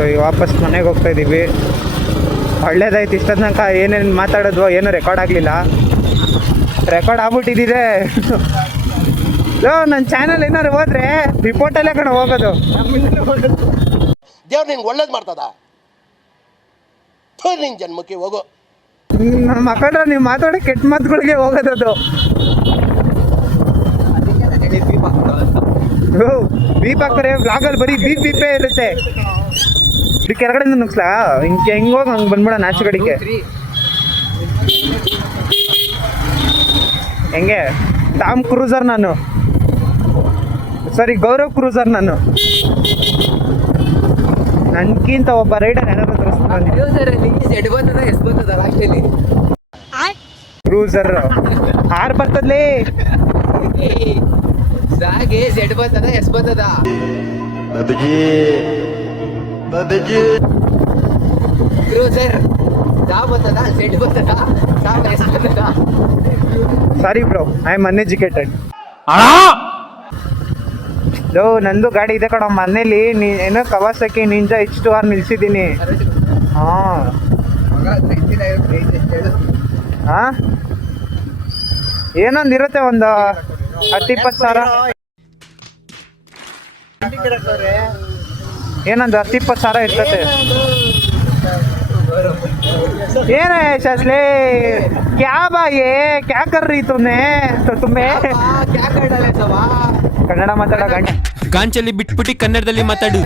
So ಈಗ ವಾಪಸ್ ಮನೆಗೆ ಹೋಗ್ತಾ ಇದ್ದೀವಿ. ಒಳ್ಳೇದಾಯ್ತು, ಇಷ್ಟದ ತನಕ ಏನೇನು ಮಾತಾಡೋದು ಏನೂ ರೆಕಾರ್ಡ್ ಆಗಲಿಲ್ಲ. ರೆಕಾರ್ಡ್ ಆಗ್ಬಿಟ್ಟಿದ್ದಿದೆ. ನನ್ನ ಚಾನಲ್ ಏನಾದ್ರು ಹೋದ್ರೆ ರಿಪೋರ್ಟಲ್ಲೇ ಕಡೆ ಹೋಗೋದು. ದೇವ್ರು ನಿಂಗೆ ಒಳ್ಳೇದು ಮಾಡ್ತದ, ನಿನ್ ಜನ್ಮಕ್ಕೆ ಹೋಗೋ. ನಮ್ಮ ಮಕ್ಕಳ ನೀವು ಮಾತಾಡೋ ಕೆಟ್ಟ ಮಾತುಗಳಿಗೆ ಹೋಗೋದದು. ಬೀಪ್ ಹಾಕ್ತಾರೆ ಬ್ಲಾಗಲ್ಲಿ, ಬರೀ ಬೀಪೇ ಇರುತ್ತೆ. ಇದು ಕೆಳಗಡೆಯಿಂದ ನುಗ್ಸ್ಲಾ ಹಿಂಗೆ ಹೋಗಿ ಹಂಗೆ ಬಂದ್ಬಿಡ ಆಚೆ ಕಡೆಗೆ. ಹೆಂಗೆ ಟಾಮ್ ಕ್ರೂಸರ್ ನಾನು, ಸಾರಿ ಗೌರವ್ ಕ್ರೂಸರ್ ನಾನು. ನನ್ಕಿಂತ ಒಬ್ಬ ರೈಡರ್ ಯಾರು ಕ್ರೂಸರ್ ಆರ್ ಬರ್ತದ್ಲೇ. Sorry bro, I am uneducated. ನಂದು ಗಾಡಿ ಇದೆ ಕಣ ಮನೇಲಿ. ಏನೋ ಕವಾಸಕಿ ನಿಂಜಾ H2R ನಿಲ್ಸಿದ್ದೀನಿ. ಹಾಂ ಏನೊಂದು ಇರುತ್ತೆ, ಒಂದು 10-20 ಸಾವಿರ. ಏನೊಂದು 10-20 ಸಾವಿರ ಇರ್ತದೆ. ಏನ ಶಾಸ್ಲೆ ಕ್ಯಾ ಬಾಯೇ ಕ್ಯಾ ಕರ್ ರही तुमने ಕನ್ನಡ ಮಾತಾಡೋ ಗಾಂಚಲ್ಲಿ ಬಿಟ್ಬಿಟ್ಟು ಕನ್ನಡದಲ್ಲಿ ಮಾತಾಡು.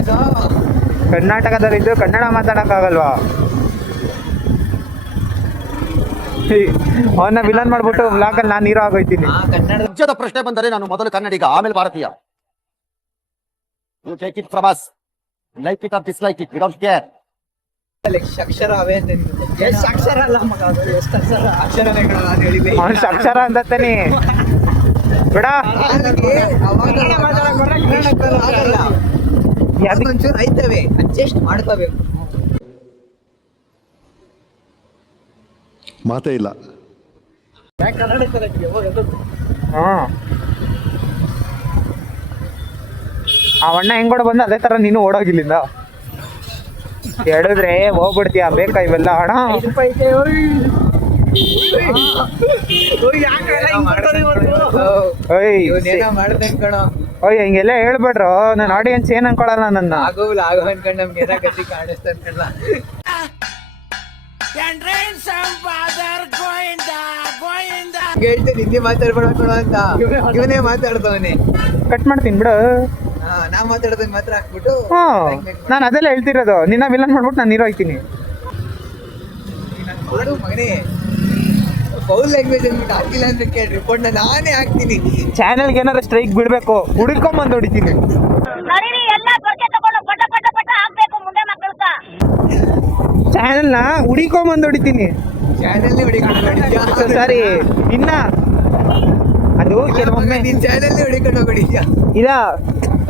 ಕರ್ನಾಟಕದಲ್ಲಿದ್ದು ಕನ್ನಡ ಮಾತಾಡೋಕ್ಕಾಗಲ್ವಾ? ಅವನ್ನ ವಿಲನ್ ಮಾಡ್ಬಿಟ್ಟು ವ್ಲಾಗಲ್ಲಿ ನಾನು ಹೀರೋ ಆಗೋಯ್ತೀನಿ. ರಾಜ್ಯದ ಪ್ರಶ್ನೆ ಬಂದರೆ ನಾನು ಮೊದಲು ಕನ್ನಡಿಗ, ಆಮೇಲೆ ಭಾರತೀಯ. You take it from us. Like it or dislike it, we don't care. ಅಕ್ಷರ ಅವೇ ಎಷ್ಟು ಅಕ್ಷರ ಅಲ್ಲ ಮಗ, ಎಷ್ಟು ಅಕ್ಷರನೇ ನಾನು ಹೇಳಿದೆ. ಅವನು ಅಕ್ಷರ ಅಂತಾನೆ ಬಿಡ. ಒಂಚೂರು ಐತವೆ, ಅಡ್ಜಸ್ಟ್ ಮಾಡ್ಕೋಬೇಕು. ಮಾತೇ ಇಲ್ಲ. ಆ ಅಣ್ಣ ಹೆಂಗೋಡ ಬಂದ ಅದೇ ತರ ನೀನು ಓಡೋಗಿಲ್ಲಿಂದ ಹೇಳಿದ್ರೆ ಹೋಗ್ಬಿಡ್ತೀಯ. ಬೇಕಾ ಇವೆಲ್ಲ ಅಣ್ಣ? ಓಯ್ ಹಿಂಗೆಲ್ಲ ಹೇಳ್ಬೇಡ್ರು, ನನ್ನ ಆಡಿಯನ್ಸ್ ಏನ್ ಅನ್ಕೊಳಲ್ಲ ನನ್ನ. ಹೇಳ್ತೀನಿ ಹಿಂದಿ ಮಾತಾಡ್ಬೇಡ ಅಂತ ಇವನೇ ಮಾತಾಡ್ತವನೆ. ಕಟ್ ಮಾಡ್ತೀನಿ ಬಿಡು. ನಾ ಮಾತಾಡೋದನ್ನ ಮಾತ್ರ ಹಾಕ್ಬಿಟ್ಟು ನಾನು ಅದೆಲ್ಲ ಹೇಳ್ತಿರೋದು. ನಿನ್ನ ವಿಲನ್ ಮಾಡ್ಬಿಟ್ಟು ನಾನು ಹೀರೋ ಆಯ್ತೀನಿ. ಮಾಡು ಮಗನೇ, ಫೌಲ್ ಲ್ಯಾಂಗ್ವೇಜ್ ಅಂದ್ಬಿಟ್ಟು ಹಾಕಿಲ್ಲ ಅಂದ್ರೆ ಕೇಳಿ ರಿಪೋರ್ಟ್ ನಾನೇ ಹಾಕ್ತೀನಿ. ಚಾನೆಲ್ಗೆ ಏನಾರ ಸ್ಟ್ರೈಕ್ ಬಿಡ್ಬೇಕು, ಹುಡುಕೊಂಬಂದು ಹೊಡಿತೀನಿ. ಚಾನೆಲ್ನ ಹುಡುಕೊಂಬಂದು ಹೊಡಿತೀನಿ. ಚಾನೆಲ್ ಹೊಡಿಕೊಂಡು ಸಾರಿ ಇನ್ನ ಅದು ಕೆಲವೊಮ್ಮೆ ಚಾನೆಲ್ ಹೊಡಿಕೊಂಡು ಹೋಗ್ಬಿಡಿದ್ಯಾ? ಇಲ್ಲ,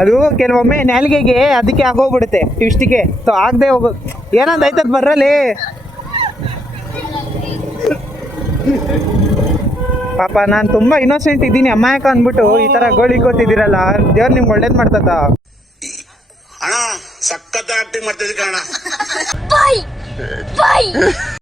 ಅದು ಕೆಲವೊಮ್ಮೆ ನಾಲಿಗೆಗೆ ಅದಕ್ಕೆ ಆಗೋಗ್ಬಿಡುತ್ತೆ ಟ್ವಿಸ್ಟಿಗೆ. ಸೊ ಆಗದೆ ಹೋಗೋ ಏನಂದ ಆಯ್ತದ ಬರ್ರಲ್ಲಿ. ಪಾಪ ನಾನು ತುಂಬಾ ಇನ್ನೋಸೆಂಟ್ ಇದ್ದೀನಿ, ಅಮ್ಮಾಯಕ ಅಂದ್ಬಿಟ್ಟು ಈ ತರ ಗೋಳಿಕೋತಿದ್ದೀರಲ್ಲ. ದೇವ್ರು ನಿಮ್ಗೆ ಒಳ್ಳೇದ್ ಮಾಡ್ತದ. ಅಣ್ಣ ಸಖತ್ ಆಕ್ಟಿಂಗ್ ಮಾಡ್ತಿದ್ದೆ ಕಣ.